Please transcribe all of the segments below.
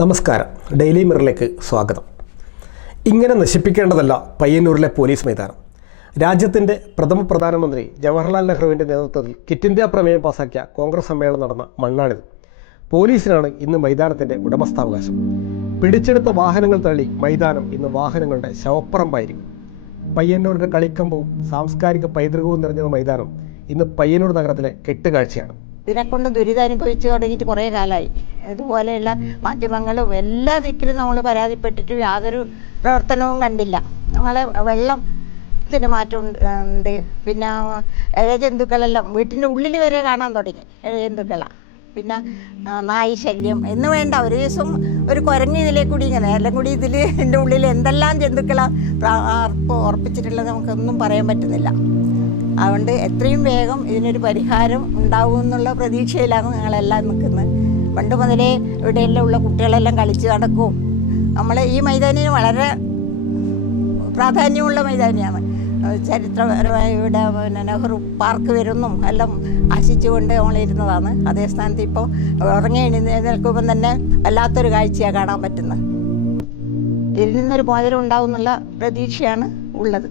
നമസ്കാരം. ഡെയിലി മിററിലേക്ക് സ്വാഗതം. ഇങ്ങനെ നശിപ്പിക്കേണ്ടതല്ല പയ്യന്നൂരിലെ പോലീസ് മൈതാനം. രാജ്യത്തിൻ്റെ പ്രഥമ പ്രധാനമന്ത്രി ജവഹർലാൽ നെഹ്റുവിൻ്റെ നേതൃത്വത്തിൽ ക്വിറ്റ് ഇന്ത്യ പ്രമേയം പാസാക്കിയ കോൺഗ്രസ് സമ്മേളനം നടന്ന മണ്ണാണിത്. പോലീസിനാണ് ഇന്ന് മൈതാനത്തിൻ്റെ ഉടമസ്ഥാവകാശം. പിടിച്ചെടുത്ത വാഹനങ്ങൾ തള്ളി മൈതാനം ഇന്ന് വാഹനങ്ങളുടെ ശവപ്പറമ്പായിരിക്കും. പയ്യന്നൂരിൻ്റെ കളിക്കമ്പവും സാംസ്കാരിക പൈതൃകവും നിറഞ്ഞ മൈതാനം ഇന്ന് പയ്യന്നൂർ നഗരത്തിലെ കെട്ടുകാഴ്ചയാണ്. ഇതിനെക്കൊണ്ട് ദുരിതം അനുഭവിച്ചു തുടങ്ങിയിട്ട് കുറേ കാലമായി. ഇതുപോലെയുള്ള മാധ്യമങ്ങളും എല്ലാ ദിക്കിലും നമ്മൾ പരാതിപ്പെട്ടിട്ട് യാതൊരു പ്രവർത്തനവും കണ്ടില്ല. നമ്മളെ വെള്ളത്തിന് മാറ്റം ഉണ്ട്. പിന്നെ ഇഴജന്തുക്കളെല്ലാം വീട്ടിൻ്റെ ഉള്ളിൽ വരെ കാണാൻ തുടങ്ങി ഇഴജന്തുക്കളാണ്. പിന്നെ നായി ശല്യം എന്ന് വേണ്ട. ഒരു ദിവസം ഒരു കുരങ്ങ് ഇതിലേക്ക് കൂടി ഇങ്ങനെ എല്ലാം കൂടി ഇതിൻ്റെ ഉള്ളിൽ എന്തെല്ലാം ജന്തുക്കളാണ് ഉറപ്പിച്ചിട്ടുള്ളത് നമുക്കൊന്നും പറയാൻ പറ്റുന്നില്ല. അതുകൊണ്ട് എത്രയും വേഗം ഇതിനൊരു പരിഹാരം ഉണ്ടാവും എന്നുള്ള പ്രതീക്ഷയിലാണ് ഞങ്ങളെല്ലാം നിൽക്കുന്നത്. പണ്ട് മുതലേ ഇവിടെയെല്ലാം ഉള്ള കുട്ടികളെല്ലാം കളിച്ച് നടക്കും. നമ്മൾ ഈ മൈതാനിന് വളരെ പ്രാധാന്യമുള്ള മൈതാനിയാണ്. ചരിത്രപരമായി ഇവിടെ നെഹ്റു പാർക്ക് വരുന്നും എല്ലാം ആശിച്ചുകൊണ്ട് നമ്മളിരുന്നതാണ്. അതേ സ്ഥാനത്ത് ഇപ്പോൾ ഉറങ്ങി എഴുന്നേൽക്കുമ്പം തന്നെ വല്ലാത്തൊരു കാഴ്ചയാണ് കാണാൻ പറ്റുന്നത്. ഇതിൽ നിന്നൊരു മോചനം ഉണ്ടാവും എന്നുള്ള പ്രതീക്ഷയാണ് ഉള്ളത്.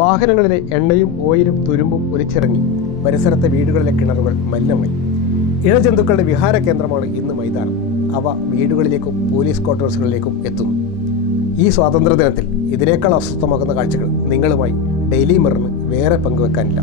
വാഹനങ്ങളിലെ എണ്ണയും ഓയിലും തുരുമ്പും ഒലിച്ചിറങ്ങി പരിസരത്തെ വീടുകളിലെ കിണറുകൾ മലിനമായി. ഇഴജന്തുക്കളുടെ വിഹാര കേന്ദ്രമാണ് ഇന്ന് മൈതാനം. അവ വീടുകളിലേക്കും പോലീസ് ക്വാർട്ടേഴ്സുകളിലേക്കും എത്തുന്നു. ഈ സ്വാതന്ത്ര്യദിനത്തിൽ ഇതിനേക്കാൾ അസ്വസ്ഥമാക്കുന്ന കാഴ്ചകൾ നിങ്ങളുമായി ഡെയിലി മിററിന് വേറെ പങ്കുവെക്കാനില്ല.